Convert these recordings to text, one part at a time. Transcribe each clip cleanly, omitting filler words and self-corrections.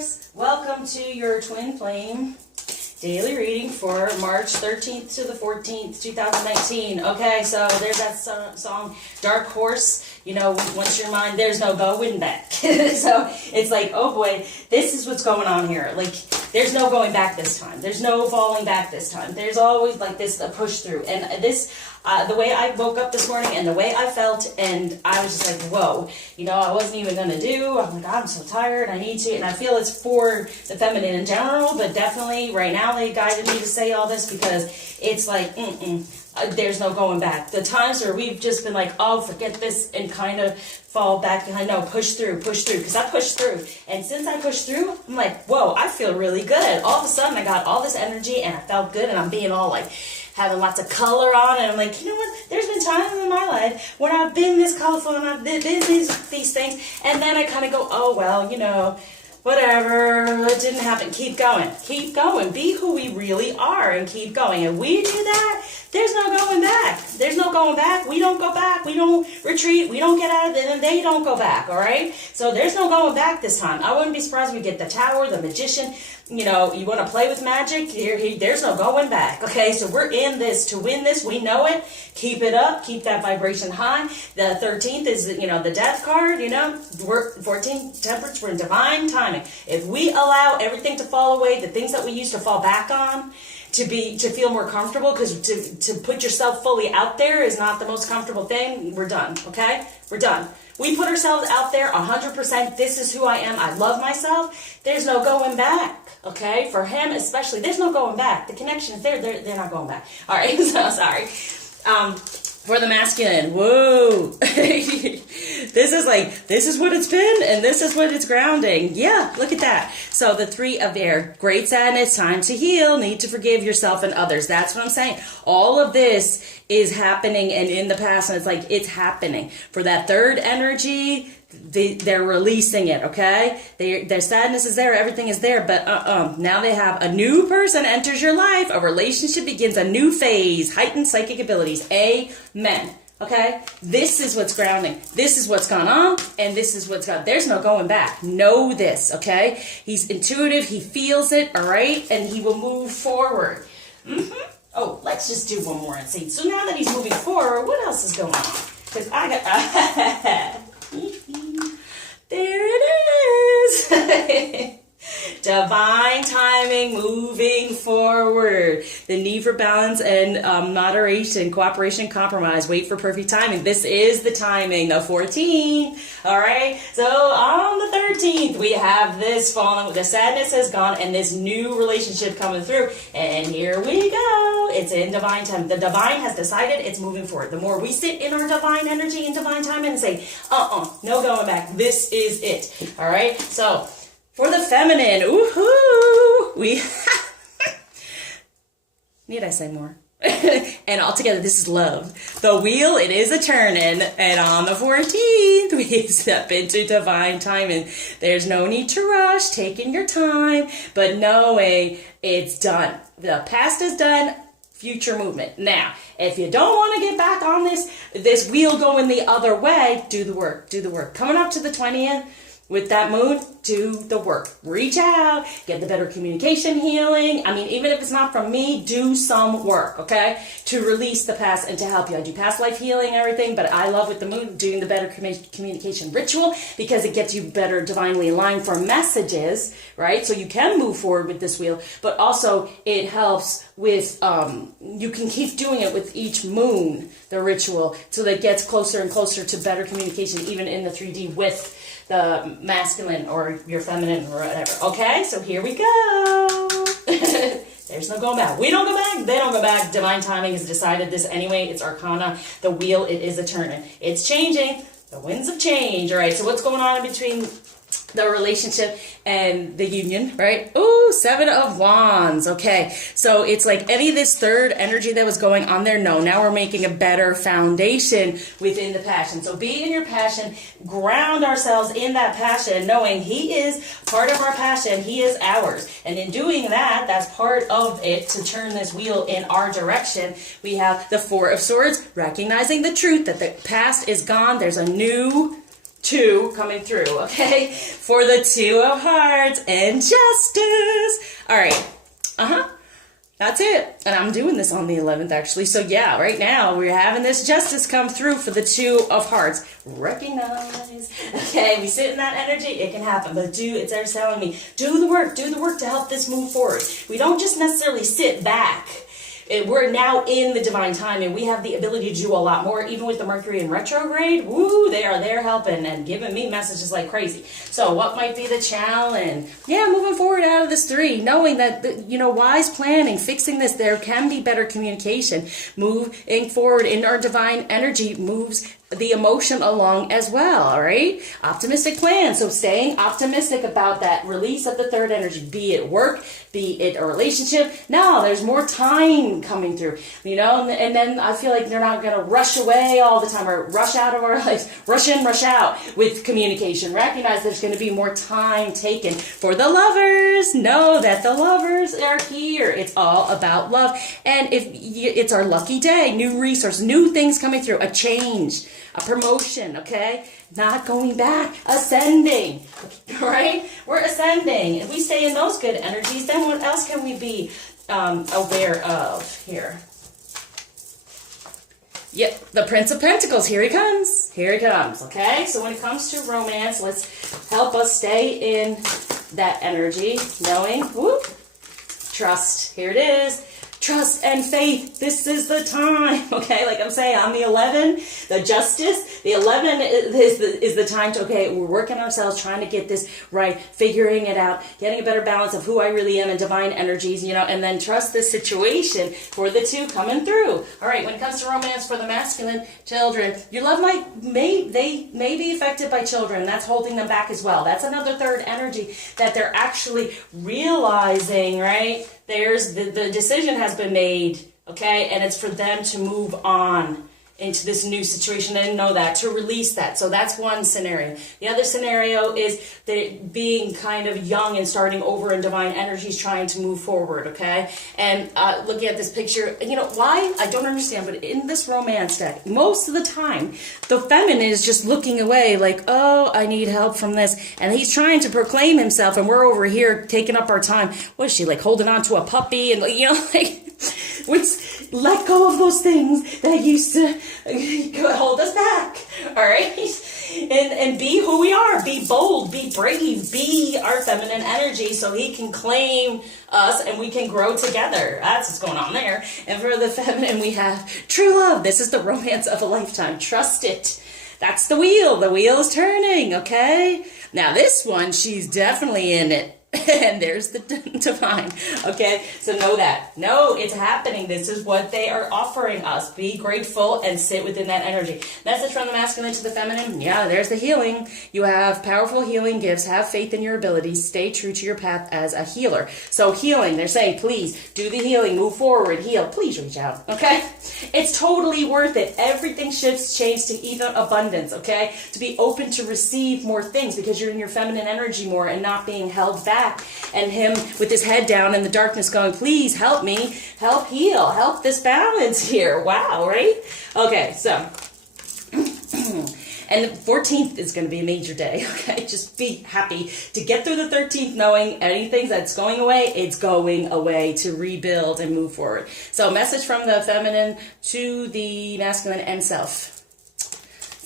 Taurus, welcome to your Twin Flame daily reading for March 13th to the 14th, 2019. Okay, so there's that song, Dark Horse. You know, once you're mine, there's no going back. So it's like, oh boy, this is what's going on here. Like, there's no going back this time. There's no falling back this time. There's always like this, a push through. And this, the way I woke up this morning and the way I felt, and I was just like, whoa, you know, I wasn't even going to do. I'm like, I'm so tired. I need to. And I feel it's for the feminine in general, but definitely right now they guided me to say all this because it's like, there's no going back. The times where we've just been like, oh, forget this and kind of fall back behind. No, push through, because I pushed through. And since I pushed through, I'm like, whoa, I feel really good. All of a sudden, I got all this energy and I felt good and I'm being all like, having lots of color on, and I'm like, you know what, there's been times in my life when I've been this colorful and I've been these things, and then I kind of go, oh, well, you know, whatever, it didn't happen. Keep going, be who we really are and keep going. And we do that, there's no going back. There's no going back. We don't go back. We don't retreat. We don't get out of it, and they don't go back, all right? So there's no going back this time. I wouldn't be surprised if we get the Tower, the Magician. You know, you want to play with magic, there's no going back, okay? So we're in this to win this. We know it. Keep it up. Keep that vibration high. The 13th is, you know, the death card, you know. We're 14, temperance, we're in divine timing. If we allow everything to fall away, the things that we used to fall back on, to feel more comfortable, because to put yourself fully out there is not the most comfortable thing. We're done, okay? We're done. We put ourselves out there 100%. This is who I am. I love myself. There's no going back, okay? For him especially, there's no going back. The connection is there. They're not going back. All right, so sorry. For the masculine, whoa. This is what it's been, and this is what it's grounding. Yeah, look at that. So the 3 of air, great sadness, time to heal, need to forgive yourself and others. That's what I'm saying. All of this is happening and in the past, and it's like, it's happening. For that 3rd energy, they're releasing it, okay? Their sadness is there, everything is there, but now they have a new person enters your life, a relationship begins a new phase, heightened psychic abilities. Amen. Okay? This is what's grounding. This is what's gone on, and this is what's gone. There's no going back. Know this, okay? He's intuitive, he feels it, all right? And he will move forward. Oh, let's just do one more and see. So now that he's moving forward, what else is going on? Because I got... There it is. Divine timing, moving forward. The need for balance and moderation, cooperation, compromise. Wait for perfect timing. This is the timing, the 14th. All right. So on the 13th, we have this falling. The sadness has gone and this new relationship coming through. And here we go. It's in divine time. The divine has decided it's moving forward. The more we sit in our divine energy and divine timing and say, no going back. This is it. All right. So for the feminine, we need I say more? And altogether, this is love. The wheel, it is a turning, and on the 14th, we step into divine timing. There's no need to rush, taking your time, but knowing it's done. The past is done. Future movement. Now, if you don't want to get back on this wheel going the other way, do the work. Do the work. Coming up to the 20th. With that moon, do the work. Reach out, get the better communication healing. I mean, even if it's not from me, do some work, okay? To release the past and to help you. I do past life healing and everything, but I love with the moon doing the better communication ritual because it gets you better divinely aligned for messages, right? So you can move forward with this wheel, but also it helps with, you can keep doing it with each moon, the ritual, so that it gets closer and closer to better communication, even in the 3D with the masculine or your feminine or whatever. Okay, so here we go. There's no going back. We don't go back. They don't go back. Divine timing has decided this anyway. It's arcana. The wheel, it is a turning. It's changing. The winds of change. All right, so what's going on in between the relationship and the union, right? Ooh, 7 of Wands. Okay, so it's like any of this 3rd energy that was going on there. No, now we're making a better foundation within the passion. So be in your passion, ground ourselves in that passion, knowing he is part of our passion, he is ours. And in doing that, that's part of it to turn this wheel in our direction. We have the 4 of Swords, recognizing the truth that the past is gone. There's a new 2 coming through, okay? For the 2 of Hearts and Justice. All right. That's it. And I'm doing this on the 11th, actually. So, yeah, right now we're having this Justice come through for the 2 of Hearts. Recognize. Okay, we sit in that energy. It can happen. But it's there telling me, do the work. Do the work to help this move forward. We don't just necessarily sit back. We're now in the divine time, and we have the ability to do a lot more, even with the Mercury in retrograde. Woo, they are there helping and giving me messages like crazy. So what might be the challenge? Yeah, moving forward out of this 3, knowing that, wise planning, fixing this, there can be better communication. Moving forward in our divine energy moves the emotion along as well, all right? Optimistic plan. So staying optimistic about that release of the 3rd energy, be it work, be it a relationship. No, there's more time coming through, and then I feel like they're not going to rush away all the time or rush out of our lives, rush in, rush out with communication. Recognize there's going to be more time taken for the lovers. Know that the lovers are here. It's all about love. And if it's our lucky day, new resource, new things coming through, a change, a promotion, okay? Not going back, ascending, all right? We're ascending. If we stay in those good energies, then what else can we be aware of here? Yep, the Prince of Pentacles, here he comes. Here he comes, okay? So when it comes to romance, let's help us stay in that energy, knowing, whoop, trust, here it is. Trust and faith. This is the time. Okay, like I'm saying, on the 11, the Justice, the 11 is the time to, okay, we're working ourselves, trying to get this right, figuring it out, getting a better balance of who I really am and divine energies, and then trust this situation for the 2 coming through. All right, when it comes to romance for the masculine, children, your love may be affected by children. That's holding them back as well. That's another 3rd energy that they're actually realizing, right? There's the decision has been made, okay, and it's for them to move on into this new situation and know that, to release that. So that's one scenario. The other scenario is they being kind of young and starting over in divine energies, trying to move forward, okay? And looking at this picture, why? I don't understand, but in this romance deck, most of the time, the feminine is just looking away like, oh, I need help from this. And he's trying to proclaim himself, and we're over here taking up our time. What is she, like holding on to a puppy? And, let go of those things that used to hold us back, all right? And be who we are. Be bold, be brave, be our feminine energy so he can claim us and we can grow together. That's what's going on there. And for the feminine, we have true love. This is the romance of a lifetime. Trust it. That's the wheel. The wheel is turning, okay? Now this one, she's definitely in it. And there's the divine, okay? So know that. No, it's happening. This is what they are offering us. Be grateful and sit within that energy. Message from the masculine to the feminine. Yeah, there's the healing. You have powerful healing gifts. Have faith in your abilities. Stay true to your path as a healer. So healing, they're saying, please do the healing. Move forward. Heal. Please reach out, okay? It's totally worth it. Everything shifts, change to even abundance, okay? To be open to receive more things because you're in your feminine energy more and not being held back. And him with his head down in the darkness going, please help me, help heal, help this balance here. Wow, right? Okay, so, and the 14th is going to be a major day, okay? Just be happy to get through the 13th knowing anything that's going away, it's going away to rebuild and move forward. So message from the feminine to the masculine and self.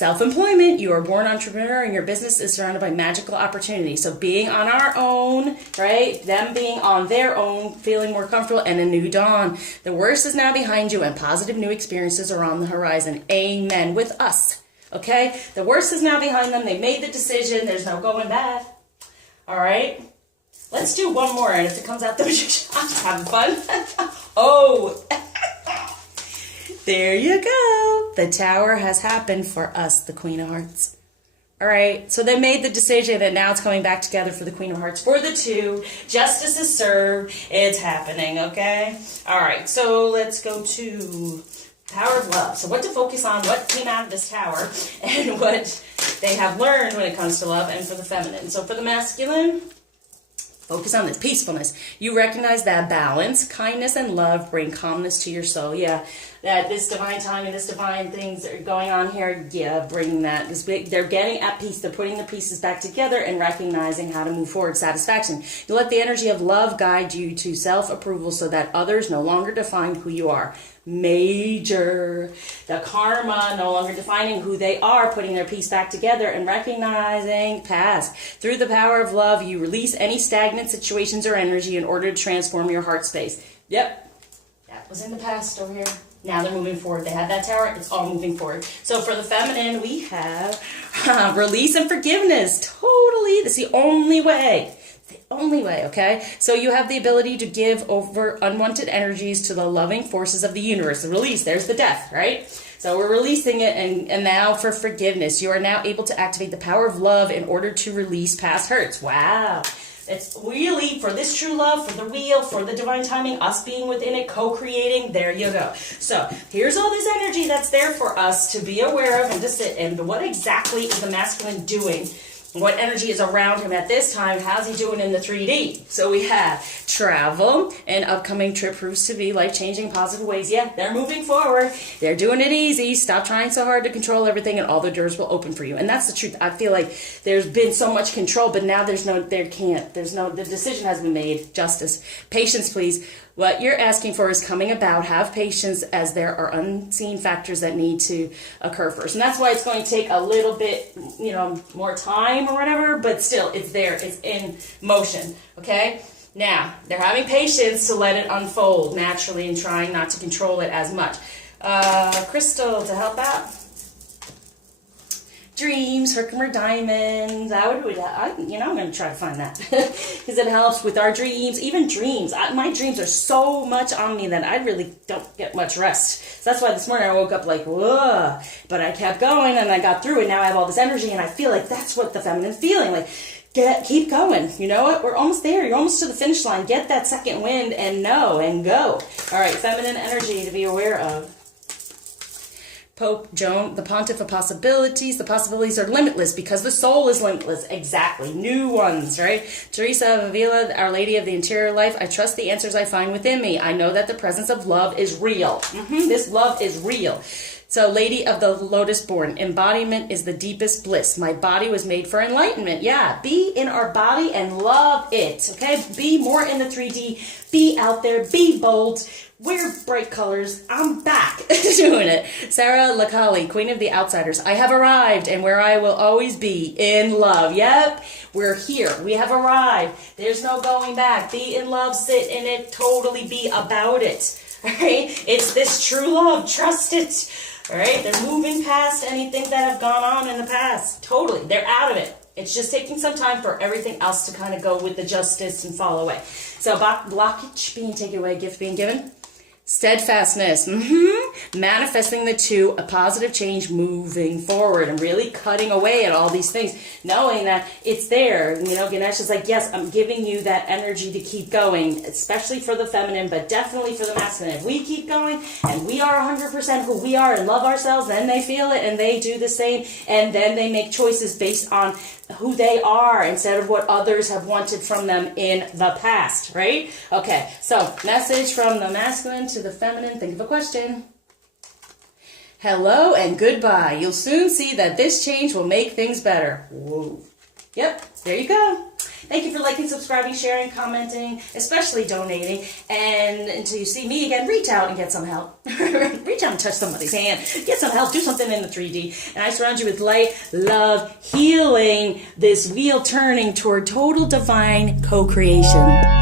Self-employment, you are a born entrepreneur and your business is surrounded by magical opportunities. So being on our own, right? Them being on their own, feeling more comfortable, and a new dawn. The worst is now behind you and positive new experiences are on the horizon. Amen. With us, okay? The worst is now behind them. They made the decision. There's no going back. All right? Let's do one more, and if it comes out, I'm just having fun. Oh, there you go. The Tower has happened for us, the Queen of Hearts. All right, so they made the decision, and now it's coming back together for the Queen of Hearts. For the 2, justice is served. It's happening, okay? All right, so let's go to Tower of Love. So what to focus on, what came out of this Tower, and what they have learned when it comes to love, and for the feminine. So for the masculine, focus on this peacefulness. You recognize that balance, kindness, and love bring calmness to your soul. Yeah, that this divine timing, this divine things that are going on here, yeah, bringing that, this big, they're getting at peace, they're putting the pieces back together and recognizing how to move forward, satisfaction. You let the energy of love guide you to self-approval so that others no longer define who you are. Major. The karma, no longer defining who they are, putting their piece back together and recognizing past. Through the power of love, you release any stagnant situations or energy in order to transform your heart space. Yep, that was in the past over here. Now they're moving forward. They had that tower. It's all moving forward. So for the feminine, we have release and forgiveness. Totally. That's the only way. The only way, okay? So you have the ability to give over unwanted energies to the loving forces of the universe. The release, there's the death, right? So we're releasing it, and now for forgiveness. You are now able to activate the power of love in order to release past hurts. Wow. It's really for this true love, for the real, for the divine timing, us being within it, co-creating. There you go. So here's all this energy that's there for us to be aware of and to sit in. But what exactly is the masculine doing? What energy is around him at this time? How's he doing in the 3D? So we have travel, and upcoming trip proves to be life-changing, positive ways. Yeah, they're moving forward. They're doing it easy. Stop trying so hard to control everything, and all the doors will open for you. And that's the truth. I feel like there's been so much control, but now the decision has been made. Justice. Patience, please. What you're asking for is coming about. Have patience, as there are unseen factors that need to occur first. And that's why it's going to take a little bit, more time or whatever, but still, it's there. It's in motion, okay? Now, they're having patience to let it unfold naturally and trying not to control it as much. Crystal to help out. Dreams, Herkimer diamonds. I'm going to try to find that because it helps with our dreams. Even dreams. My dreams are so much on me that I really don't get much rest. So that's why this morning I woke up like, whoa. But I kept going and I got through, and now I have all this energy, and I feel like that's what the feminine's feeling. Like, keep going. You know what? We're almost there. You're almost to the finish line. Get that second wind and know and go. All right, feminine energy to be aware of. Pope Joan, the pontiff of possibilities. The possibilities are limitless because the soul is limitless. Exactly. New ones, right? Teresa of Avila, Our Lady of the Interior Life. I trust the answers I find within me. I know that the presence of love is real. This love is real. So, Lady of the Lotus Born, embodiment is the deepest bliss. My body was made for enlightenment. Yeah, be in our body and love it, okay? Be more in the 3D. Be out there. Be bold. Wear bright colors. I'm back doing it. Sarah Lakali, Queen of the Outsiders. I have arrived, and where I will always be, in love. Yep, we're here. We have arrived. There's no going back. Be in love. Sit in it. Totally be about it. All right? It's this true love. Trust it. All right? They're moving past anything that have gone on in the past. Totally. They're out of it. It's just taking some time for everything else to kind of go with the justice and fall away. So blockage being taken away, gift being given. Steadfastness, manifesting the two, a positive change moving forward and really cutting away at all these things, knowing that it's there. Ganesh is like, yes, I'm giving you that energy to keep going, especially for the feminine, but definitely for the masculine. If we keep going and we are 100% who we are and love ourselves, then they feel it and they do the same, and then they make choices based on who they are instead of what others have wanted from them in the past, right? Okay, so message from the masculine to the feminine. Think of a question. Hello and goodbye. You'll soon see that this change will make things better. Whoa. Yep, there you go. Thank you for liking, subscribing, sharing, commenting, especially donating. And until you see me again, reach out and get some help. Reach out and touch somebody's hand. Get some help. Do something in the 3D. And I surround you with light, love, healing, this wheel turning toward total divine co-creation.